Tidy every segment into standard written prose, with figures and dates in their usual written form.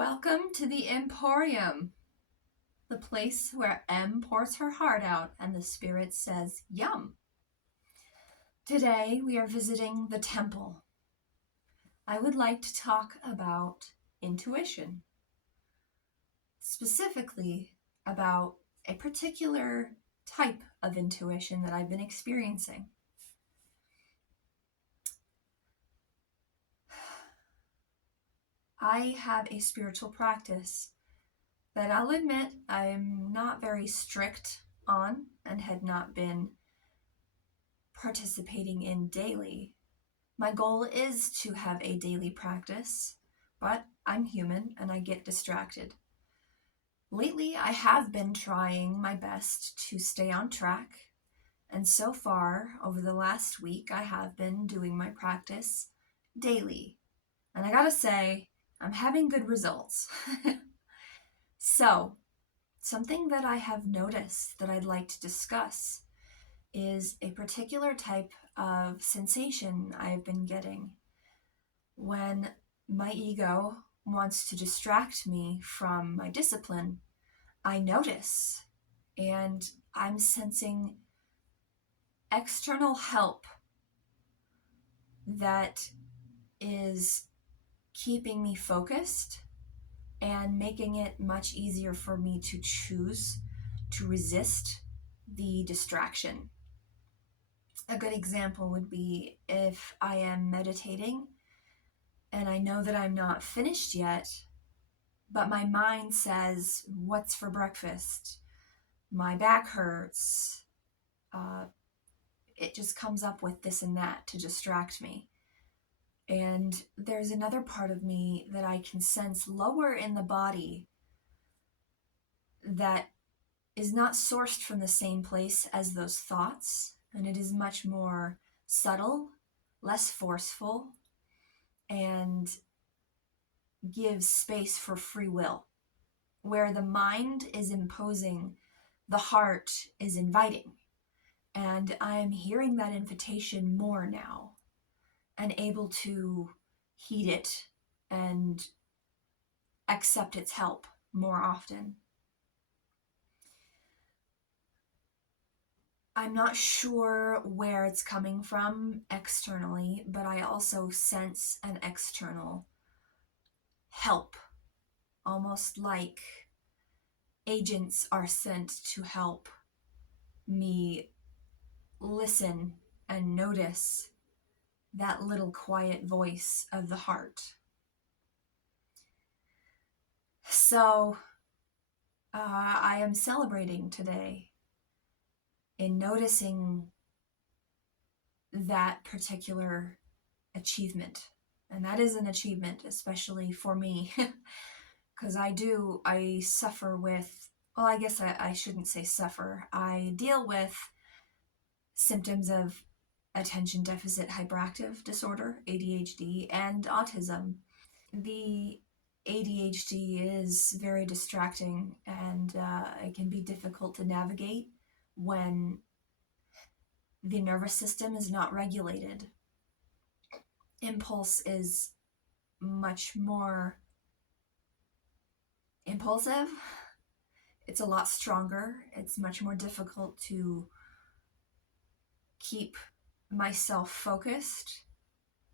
Welcome to the EmPourYum, the place where Em pours her heart out and the spirit says yum. Today we are visiting the temple. I would like to talk about intuition, specifically about a particular type of intuition that I've been experiencing. I have a spiritual practice that I'll admit I'm not very strict on and had not been participating in daily. My goal is to have a daily practice, but I'm human and I get distracted. Lately, I have been trying my best to stay on track, and so far, over the last week, I have been doing my practice daily. And I gotta say, I'm having good results. So, something that I have noticed that I'd like to discuss is a particular type of sensation I've been getting when my ego wants to distract me from my discipline. I notice, and I'm sensing external help that is keeping me focused and making it much easier for me to choose to resist the distraction. A good example would be if I am meditating and I know that I'm not finished yet, but my mind says, "What's for breakfast? My back hurts." It just comes up with this and that to distract me. And there's another part of me that I can sense lower in the body that is not sourced from the same place as those thoughts, and it is much more subtle, less forceful, and gives space for free will. Where the mind is imposing, the heart is inviting. And I'm hearing that invitation more now and able to heed it and accept its help more often. I'm not sure where it's coming from externally, but I also sense an external help, almost like agents are sent to help me listen and notice that little quiet voice of the heart. So I am celebrating today in noticing that particular achievement. And that is an achievement, especially for me, because I suffer with, well, I guess I shouldn't say suffer. I deal with symptoms of attention deficit hyperactive disorder, ADHD, and autism. The ADHD is very distracting, and it can be difficult to navigate when the nervous system is not regulated. Impulse is much more impulsive. It's a lot stronger. It's much more difficult to keep myself focused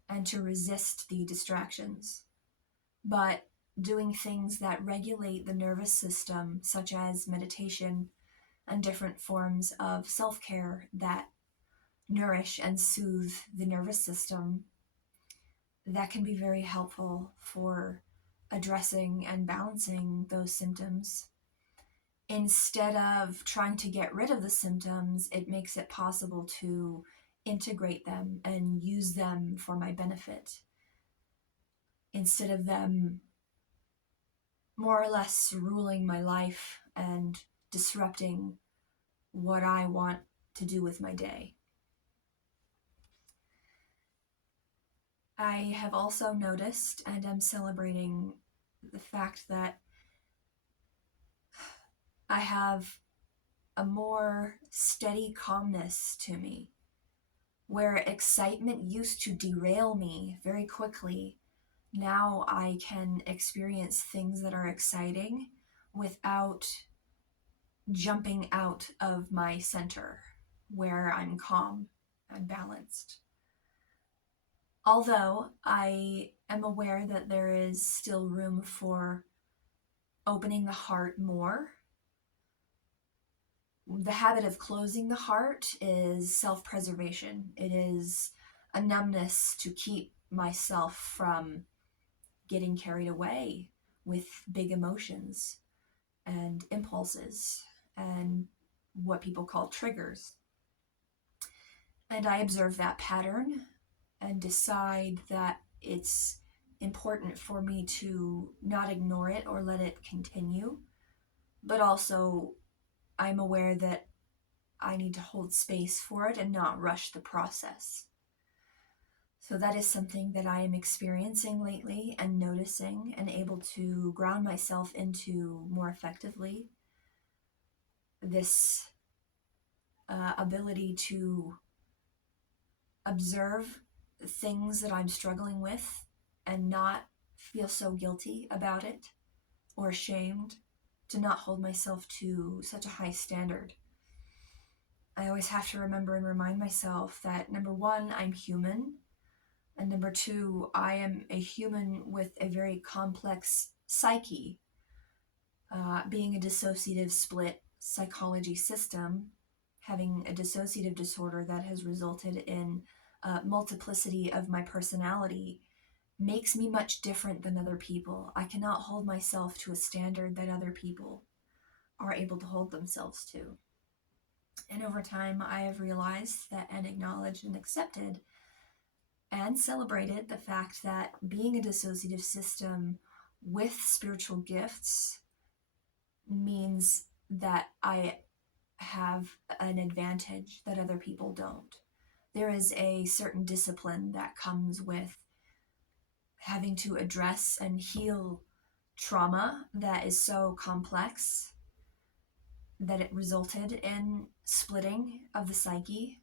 and to resist the distractions. But doing things that regulate the nervous system, such as meditation and different forms of self-care that nourish and soothe the nervous system, that can be very helpful for addressing and balancing those symptoms. Instead of trying to get rid of the symptoms, it makes it possible to integrate them and use them for my benefit, instead of them more or less ruling my life and disrupting what I want to do with my day. I have also noticed, and I'm celebrating the fact that I have a more steady calmness to me, where excitement used to derail me very quickly. now I can experience things that are exciting without jumping out of my center where I'm calm and balanced. Although I am aware that there is still room for opening the heart more, the habit of closing the heart is self-preservation. It is a numbness to keep myself from getting carried away with big emotions and impulses and what people call triggers. And I observe that pattern and decide that it's important for me to not ignore it or let it continue, but also I'm aware that I need to hold space for it and not rush the process. So that is something that I am experiencing lately and noticing and able to ground myself into more effectively. This ability to observe things that I'm struggling with and not feel so guilty about it or ashamed, to not hold myself to such a high standard. I always have to remember and remind myself that, number one, I'm human, and number two, I am a human with a very complex psyche. Being a dissociative split psychology system, having a dissociative disorder that has resulted in multiplicity of my personality, makes me much different than other people. I cannot hold myself to a standard that other people are able to hold themselves to. And over time, I have realized that and acknowledged and accepted and celebrated the fact that being a dissociative system with spiritual gifts means that I have an advantage that other people don't. There is a certain discipline that comes with having to address and heal trauma that is so complex that it resulted in splitting of the psyche.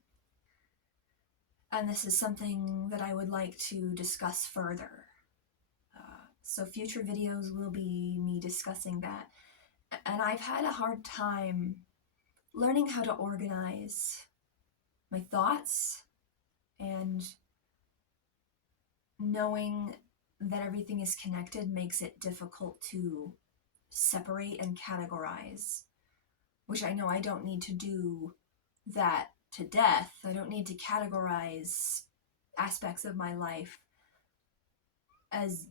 And this is something that I would like to discuss further. So future videos will be me discussing that. And I've had a hard time learning how to organize my thoughts and knowing that everything is connected makes it difficult to separate and categorize, which I know I don't need to do that to death. I don't need to categorize aspects of my life as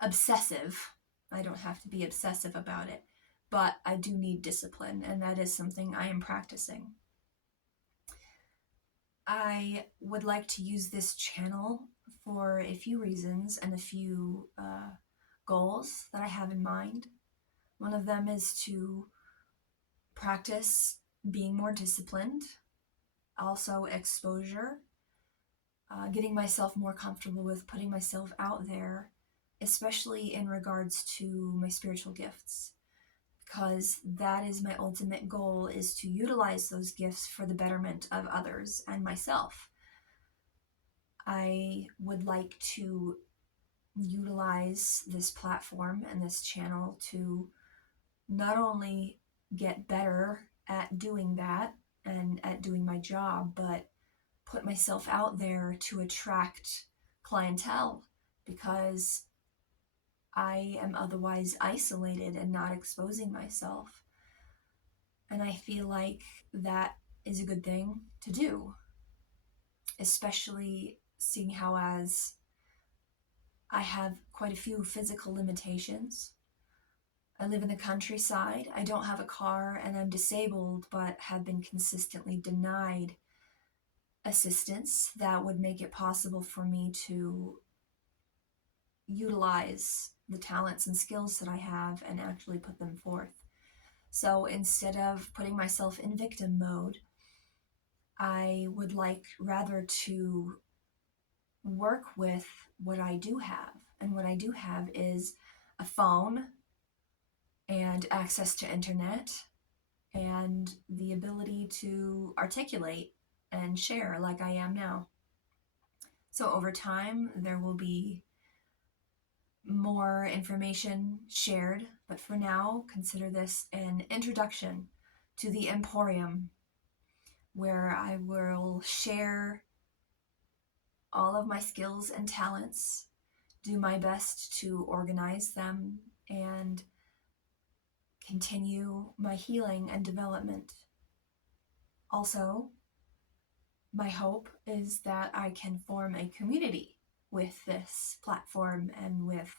obsessive. I don't have to be obsessive about it, but I do need discipline, and that is something I am practicing. I would like to use this channel for a few reasons and a few goals that I have in mind. One of them is to practice being more disciplined, also exposure, getting myself more comfortable with putting myself out there, especially in regards to my spiritual gifts, because that is my ultimate goal, is to utilize those gifts for the betterment of others and myself. I would like to utilize this platform and this channel to not only get better at doing that and at doing my job, but put myself out there to attract clientele, because I am otherwise isolated and not exposing myself. And I feel like that is a good thing to do, especially seeing how as I have quite a few physical limitations. I live in the countryside, I don't have a car, and I'm disabled, but have been consistently denied assistance that would make it possible for me to utilize the talents and skills that I have and actually put them forth. So instead of putting myself in victim mode, I would like rather to work with what I do have. And what I do have is a phone and access to internet and the ability to articulate and share like I am now. So over time, there will be more information shared, but for now, consider this an introduction to the EmPourYum, where I will share all of my skills and talents, do my best to organize them, and continue my healing and development. Also, my hope is that I can form a community with this platform and with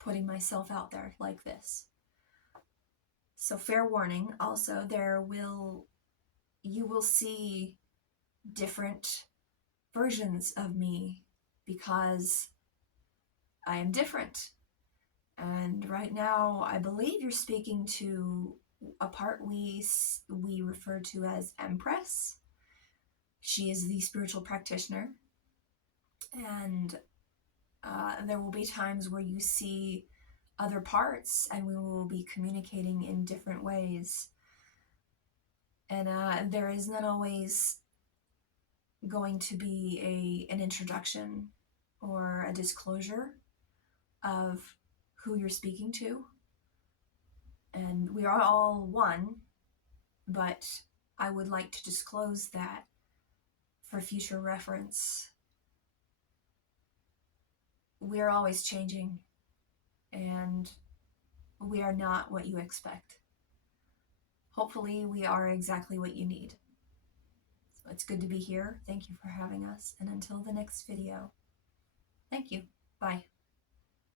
putting myself out there like this. So fair warning, also you will see different versions of me because I am different. And right now, I believe you're speaking to a part we refer to as Empress. She is the spiritual practitioner, and there will be times where you see other parts, and we will be communicating in different ways. And there is not always going to be an introduction or a disclosure of who you're speaking to. And we are all one, but I would like to disclose that for future reference. We are always changing, and we are not what you expect. Hopefully, we are exactly what you need. So it's good to be here. Thank you for having us. And until the next video, thank you. Bye.